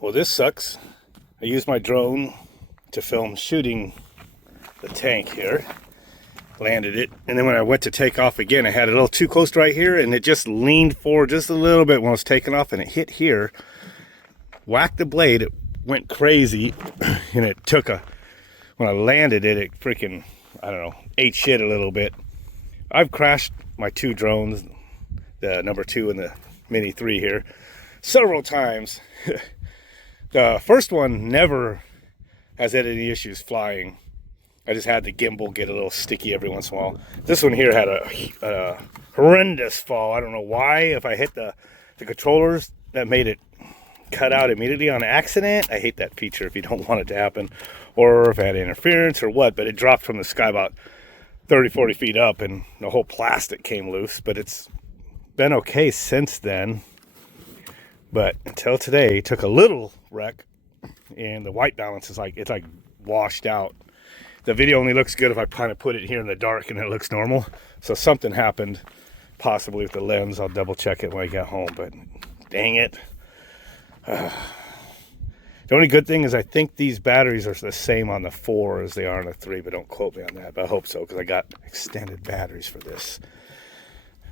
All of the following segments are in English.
Well, this sucks. I used my drone to film shooting the tank here. Landed it, and then when I went to take off again, I had it a little too close right here, and it just leaned forward just a little bit when I was taking off, and it hit here, whacked the blade, it went crazy, and it took when I landed it, it freaking, I don't know, ate shit a little bit. I've crashed my two drones, the number 2 and the Mini 3 here, several times. The first one never has had any issues flying. I just had the gimbal get a little sticky every once in a while. This one here had a horrendous fall. I don't know why. If I hit the controllers, that made it cut out immediately on accident. I hate that feature if you don't want it to happen. Or if I had interference or what. But it dropped from the sky about 30, 40 feet up and the whole plastic came loose. But it's been okay since then. But until today, it took a little wreck. And the white balance is like, it's like washed out. The video only looks good if I kind of put it here in the dark and it looks normal. So something happened, possibly with the lens. I'll double check it when I get home, but dang it. The only good thing is I think these batteries are the same on the 4 as they are on the 3, but don't quote me on that. But I hope so, because I got extended batteries for this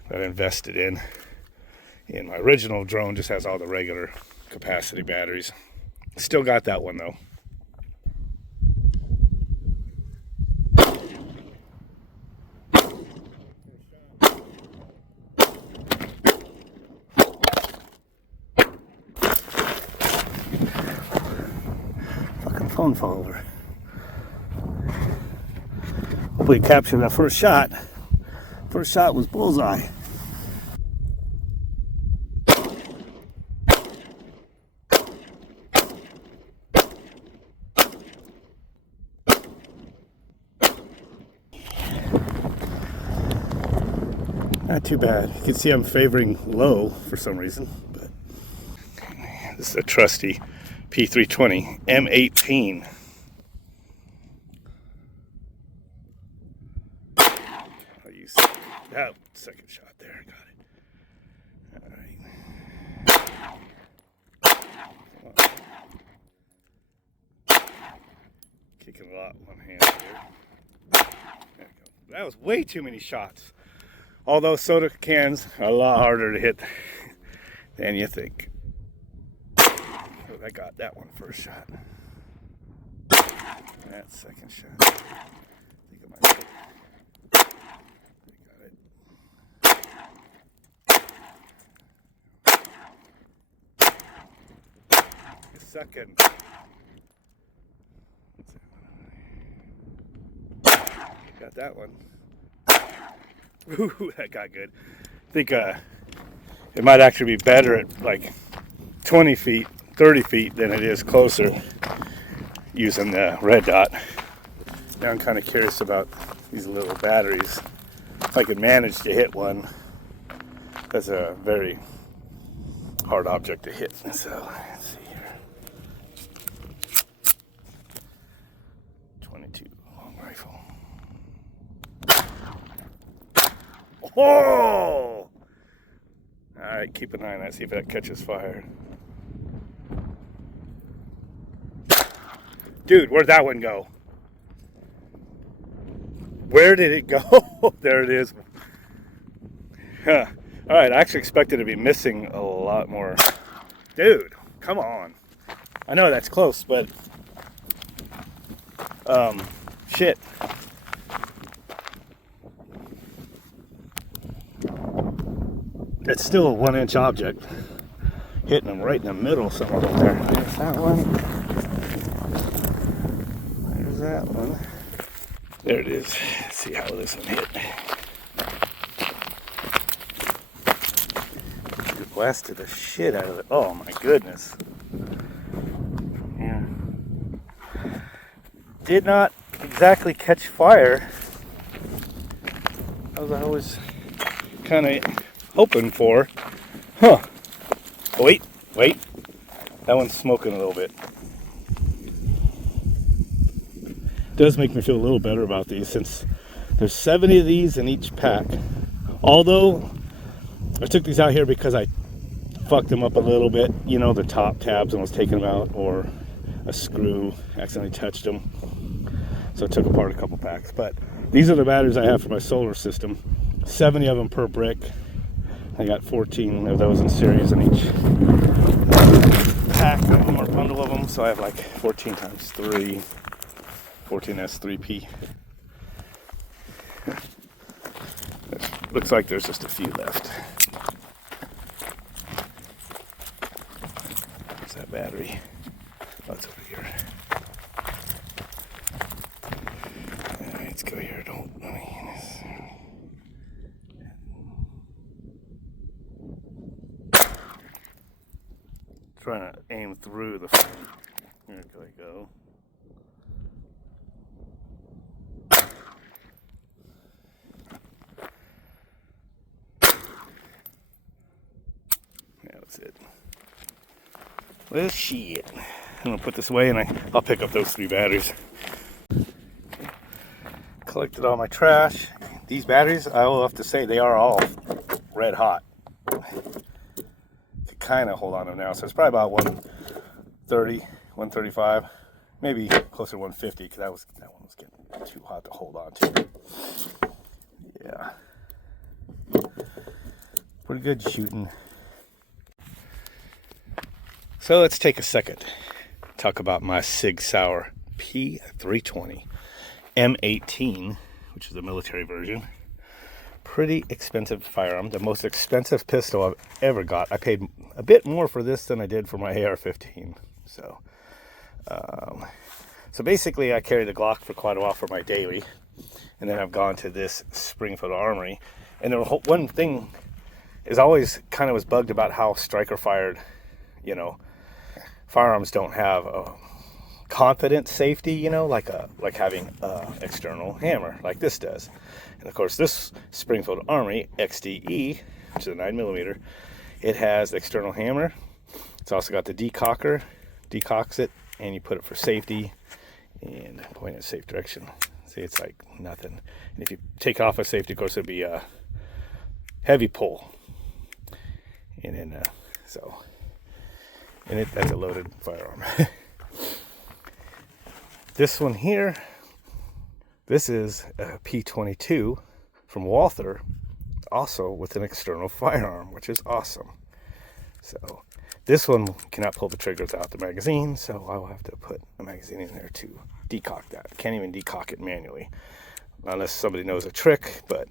that I invested in. And my original drone just has all the regular capacity batteries. Still got that one though. Phone fall over. Hopefully captured that first shot. First shot was bullseye. Not too bad. You can see I'm favoring low for some reason, but this is a trusty P320 M18. I'll use that second shot there. Got it. All right. Kicking a lot one hand here. There we go. That was way too many shots. All those soda cans are a lot harder to hit than you think. I got that one first shot. That second shot. I think I might get it. Got it. A second. Got that one. Ooh, that got good. I think it might actually be better at like 20 feet. 30 feet than it is closer using the red dot. Now I'm kind of curious about these little batteries. If I could manage to hit one, that's a very hard object to hit. So let's see here. 22 long rifle. Oh! Alright, keep an eye on that, see if that catches fire. Dude, where'd that one go? Where did it go? There it is. Huh. All right, I actually expected to be missing a lot more. Dude, come on. I know that's close, but shit. It's still a 1-inch object. Hitting them right in the middle somewhere up there. There's that one. That one. There it is. Let's see how this one hit. It blasted the shit out of it. Oh my goodness. Yeah. Did not exactly catch fire. As I was kind of hoping for. Huh. Wait. That one's smoking a little bit. Does make me feel a little better about these since there's 70 of these in each pack. Although I took these out here because I fucked them up a little bit, you know, the top tabs when I was taking them out, or a screw accidentally touched them. So I took apart a couple packs. But these are the batteries I have for my solar system. 70 of them per brick. I got 14 of those in series in each pack of them, or bundle of them. So I have like 14 times 3, 14S3P. Looks like there's just a few left. There's that battery. Oh, it's over here. Alright, let's go here. Trying to aim through the frame. Here we go. Yeah, that's it. Well, shit. I'm gonna put this away and I'll pick up those 3 batteries. Collected all my trash. These batteries, I will have to say, they are all red hot. Kind of hold on to them now, so it's probably about 130, 135, maybe closer to 150, because that one was getting too hot to hold on to. Yeah, pretty good shooting. So let's take a second, talk about my Sig Saur P320 M18, which is the military version. Pretty expensive firearm, the most expensive pistol I've ever got. I paid a bit more for this than I did for my AR-15. So basically I carried the Glock for quite a while for my daily, and then I've gone to this Springfield Armory. And the one thing is, always kind of was bugged about how striker fired, you know, firearms don't have a confident safety, you know, like having an external hammer like this does. And of course, this Springfield Armory XDE, which is a 9mm, it has the external hammer. It's also got the decocker, decocks it, and you put it for safety and point in a safe direction. See, it's like nothing. And if you take it off of safety, of course, it'd be a heavy pull. And then, that's a loaded firearm. This one here, this is a P22 from Walther, also with an external firearm, which is awesome. So this one cannot pull the triggers out the magazine, so I'll have to put a magazine in there to decock that. Can't even decock it manually, unless somebody knows a trick, but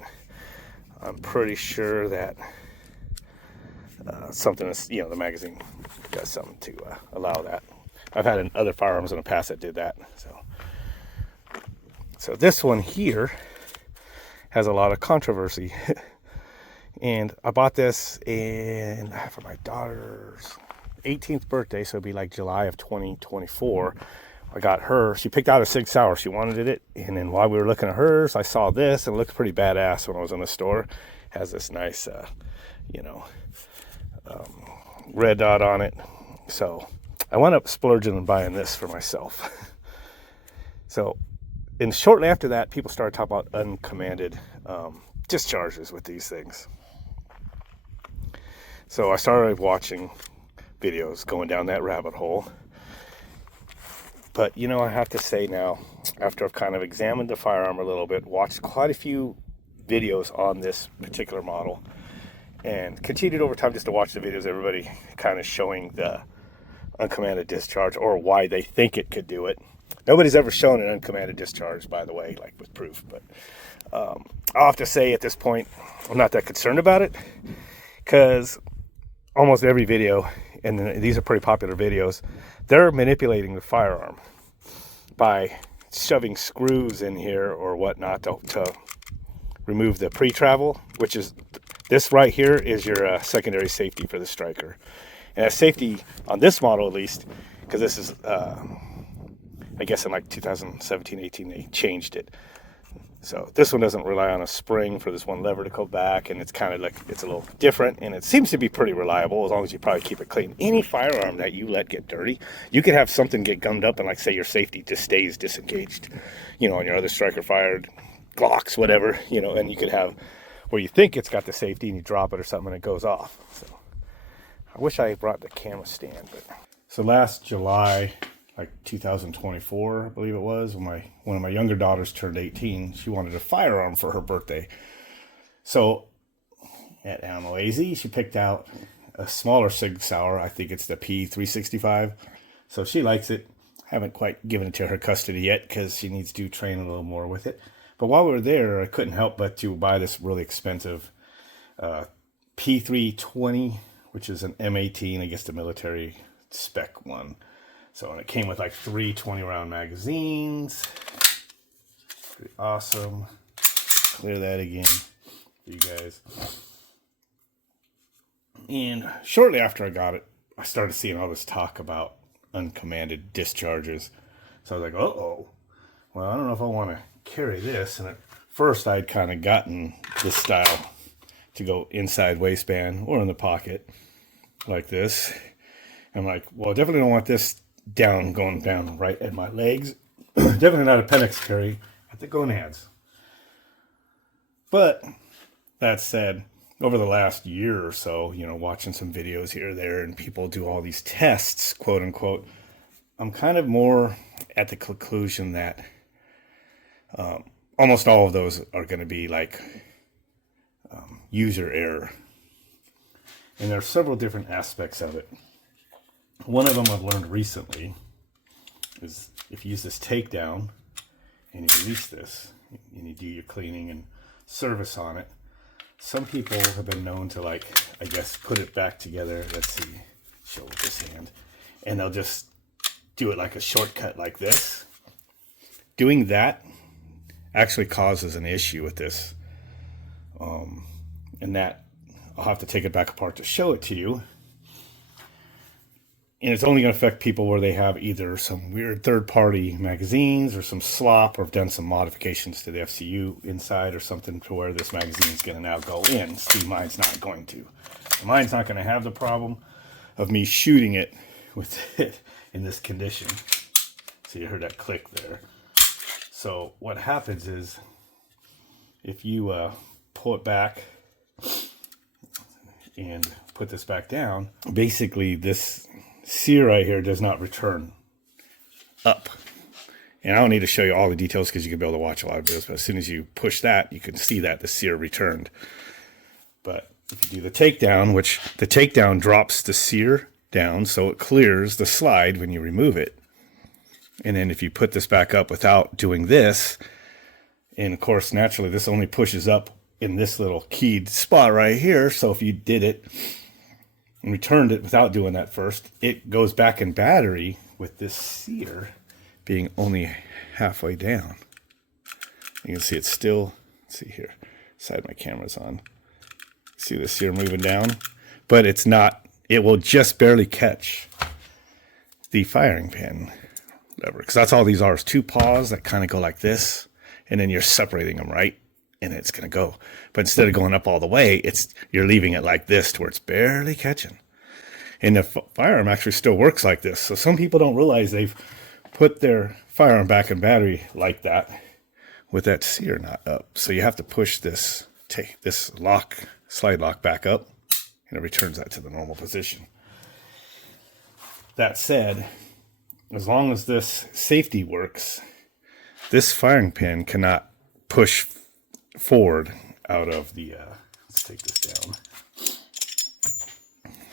I'm pretty sure that something is, you know, the magazine does something to allow that. I've had other firearms in the past that did that. So this one here has a lot of controversy. And I bought this for my daughter's 18th birthday, so it'd be like July of 2024. I got her, she picked out a Sig Saur, she wanted it, and then while we were looking at hers, I saw this, and it looked pretty badass when I was in the store. It has this nice, red dot on it. So I wound up splurging and buying this for myself. And shortly after that, people started talking about uncommanded discharges with these things. So I started watching videos, going down that rabbit hole. But, you know, I have to say now, after I've kind of examined the firearm a little bit, watched quite a few videos on this particular model, and continued over time just to watch the videos, everybody kind of showing the uncommanded discharge, or why they think it could do it. Nobody's ever shown an uncommanded discharge, by the way, like with proof. But I'll have to say at this point, I'm not that concerned about it, because almost every video, and these are pretty popular videos, they're manipulating the firearm by shoving screws in here or whatnot to remove the pre-travel, which is, this right here is your secondary safety for the striker. And that safety on this model, at least, because this is, I guess in like 2017, 18, they changed it. So this one doesn't rely on a spring for this one lever to go back, and it's kind of like, it's a little different, and it seems to be pretty reliable as long as you probably keep it clean. Any firearm that you let get dirty, you could have something get gummed up and, like, say your safety just stays disengaged, you know, on your other striker fired Glocks, whatever, you know, and you could have where you think it's got the safety and you drop it or something and it goes off. So I wish I brought the camera stand. But so last July, like 2024, I believe it was, when one of my younger daughters turned 18, she wanted a firearm for her birthday. So at Ammo AZ, she picked out a smaller Sig Saur. I think it's the P365. So she likes it. Haven't quite given it to her custody yet because she needs to train a little more with it. But while we were there, I couldn't help but to buy this really expensive P320, which is an M18, I guess the military spec one. So, and it came with like 3 20-round magazines. Pretty awesome. Clear that again for you guys. And shortly after I got it, I started seeing all this talk about uncommanded discharges. So I was like, uh-oh. Well, I don't know if I want to carry this. And at first I'd kind of gotten this style to go inside waistband or in the pocket like this. I'm like, well, I definitely don't want this going down right at my legs. Definitely not appendix carry at the gonads. But that said, over the last year or so, you know, watching some videos here or there and people do all these tests, quote unquote, I'm kind of more at the conclusion that almost all of those are going to be like user error. And there are several different aspects of it. One of them I've learned recently is if you use this takedown and you release this and you do your cleaning and service on it, some people have been known to, like, I guess, put it back together. Let's see, show with this hand. And they'll just do it like a shortcut like this. Doing that actually causes an issue with this. And that, I'll have to take it back apart to show it to you. And it's only going to affect people where they have either some weird third-party magazines or some slop, or have done some modifications to the FCU inside or something to where this magazine is going to now go in. See, mine's not going to. Mine's not going to have the problem of me shooting it with it in this condition. So you heard that click there. So what happens is if you pull it back and put this back down, basically this sear right here does not return up. And I don't need to show you all the details because you can be able to watch a lot of videos, but as soon as you push that, you can see that the sear returned. But if you do the takedown, which the takedown drops the sear down so it clears the slide when you remove it. And then if you put this back up without doing this, and of course naturally this only pushes up in this little keyed spot right here, so if you did it and returned it without doing that first, it goes back in battery with this sear being only halfway down. You can see it's still, let's see here, side my camera's on. See the sear moving down? But it's not, it will just barely catch the firing pin lever. Because that's all these are, is two paws that kind of go like this, and then you're separating them, right? And it's going to go. But instead of going up all the way, you're leaving it like this to where it's barely catching. And the firearm actually still works like this. So some people don't realize they've put their firearm back in battery like that with that sear not up. So you have to push this slide lock back up, and it returns that to the normal position. That said, as long as this safety works, this firing pin cannot push forward out of the, let's take this down,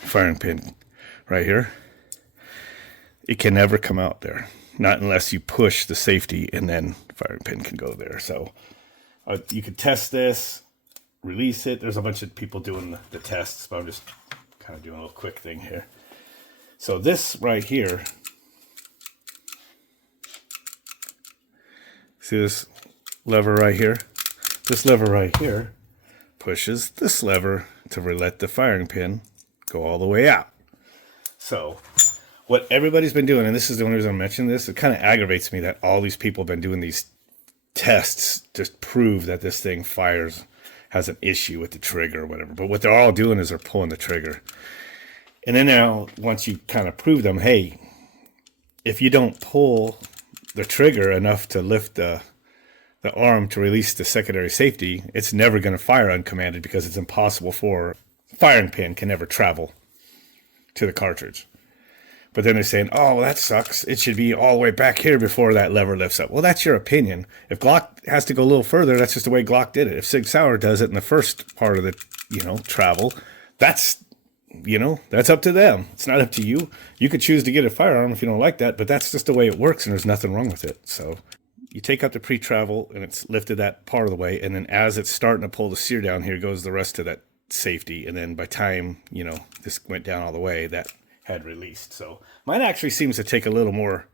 firing pin right here. It can never come out there, not unless you push the safety, and then firing pin can go there. So you could test this, release it. There's a bunch of people doing the tests, but I'm just kind of doing a little quick thing here. So this right here, see this lever right here? This lever right here pushes this lever to let the firing pin go all the way out. So what everybody's been doing, and this is the only reason I'm mentioning this, it kind of aggravates me that all these people have been doing these tests to prove that this thing has an issue with the trigger or whatever. But what they're all doing is they're pulling the trigger. And then now, once you kind of prove them, hey, if you don't pull the trigger enough to lift the arm to release the secondary safety, it's never going to fire uncommanded, because it's impossible for firing pin can never travel to the cartridge. But then they're saying, oh, well, that sucks. It should be all the way back here before that lever lifts up. Well, that's your opinion. If Glock has to go a little further, that's just the way Glock did it. If Sig Sauer does it in the first part of the, travel, that's up to them. It's not up to you. You could choose to get a firearm if you don't like that, but that's just the way it works, and there's nothing wrong with it. So you take out the pre-travel, and it's lifted that part of the way, and then as it's starting to pull the sear down, here goes the rest of that safety. And then by time, this went down all the way, that had released. So mine actually seems to take a little more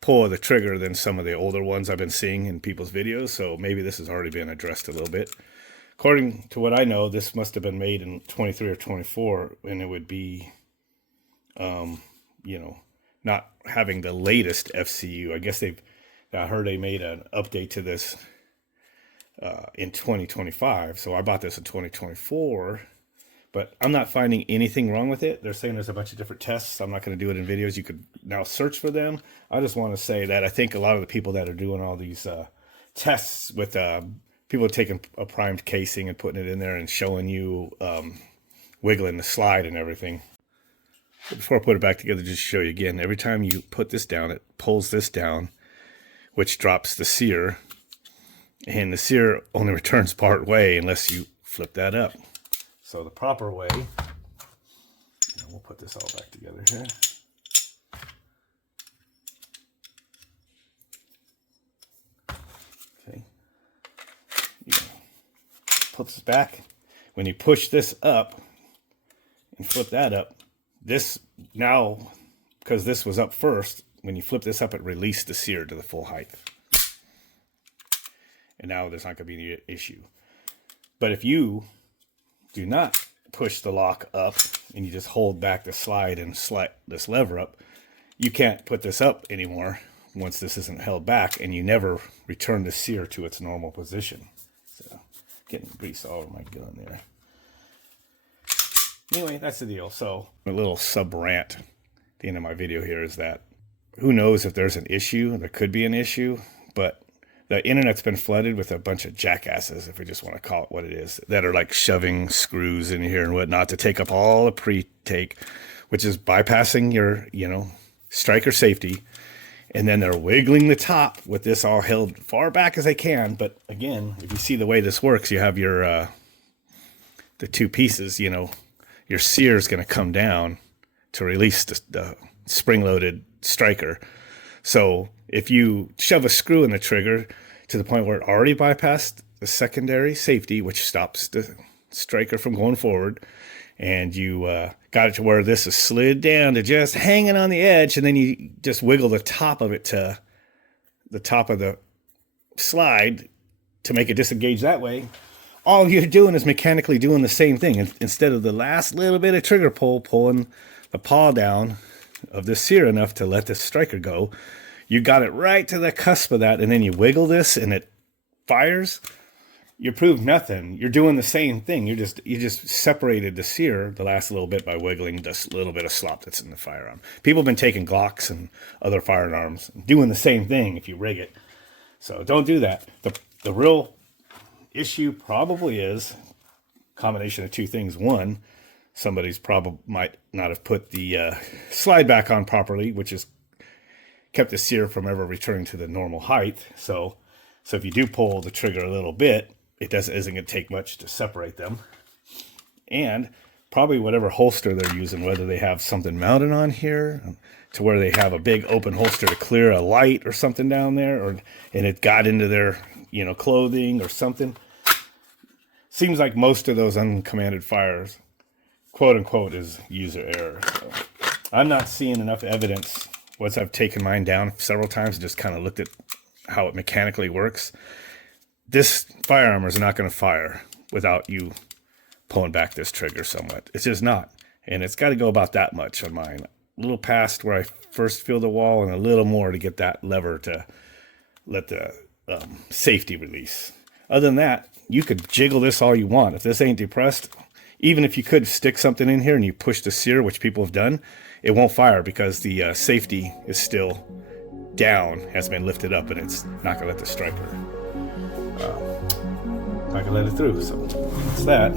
pull of the trigger than some of the older ones I've been seeing in people's videos. So maybe this has already been addressed a little bit. According to what I know, this must have been made in 23 or 24, and it would be, not having the latest FCU. I guess I heard they made an update to this in 2025. So I bought this in 2024. But I'm not finding anything wrong with it. They're saying there's a bunch of different tests. I'm not going to do it in videos. You could now search for them. I just want to say that I think a lot of the people that are doing all these tests with people taking a primed casing and putting it in there and showing you wiggling the slide and everything. But before I put it back together, just to show you again, every time you put this down, it pulls this down, which drops the sear. And the sear only returns part way unless you flip that up. So the proper way, we'll put this all back together here. Okay. Put this back. When you push this up and flip that up, this now, because this was up first, when you flip this up, it released the sear to the full height. And now there's not going to be any issue. But if you do not push the lock up and you just hold back the slide and slide this lever up, you can't put this up anymore once this isn't held back, and you never return the sear to its normal position. So getting grease all over my gun there. Anyway, that's the deal. So a little sub rant at the end of my video here is that who knows if there's an issue. There could be an issue, but the internet's been flooded with a bunch of jackasses, if we just want to call it what it is, that are like shoving screws in here and whatnot to take up all the pre-take, which is bypassing your, striker safety. And then they're wiggling the top with this all held far back as they can. But again, if you see the way this works, you have your, the two pieces, your sear is going to come down to release the spring-loaded striker. So if you shove a screw in the trigger to the point where it already bypassed the secondary safety, which stops the striker from going forward, and you got it to where this is slid down to just hanging on the edge, and then you just wiggle the top of it to the top of the slide to make it disengage that way, all you're doing is mechanically doing the same thing. Instead of the last little bit of trigger pull, pulling the paw down of the sear enough to let the striker go, you got it right to the cusp of that, and then you wiggle this and it fires. You proved nothing. You're doing the same thing. You just separated the sear the last little bit by wiggling this little bit of slop that's in the firearm. People have been taking Glocks and other firearms, doing the same thing if you rig it. So don't do that. The real issue probably is a combination of two things. One, somebody's probably might not have put the slide back on properly, which is kept the sear from ever returning to the normal height. So if you do pull the trigger a little bit, it isn't going to take much to separate them. And probably whatever holster they're using, whether they have something mounted on here to where they have a big open holster to clear a light or something down there, and it got into their clothing or something. Seems like most of those uncommanded fires, quote unquote, is user error. So I'm not seeing enough evidence. Once I've taken mine down several times and just kind of looked at how it mechanically works, this firearm is not going to fire without you pulling back this trigger somewhat. It's just not. And it's got to go about that much on mine. A little past where I first feel the wall, and a little more to get that lever to let the safety release. Other than that, you could jiggle this all you want. If this ain't depressed, even if you could stick something in here and you push the sear, which people have done, it won't fire because the safety is still down, has been lifted up, and it's not going to let the striker, not going to let it through. So that's that.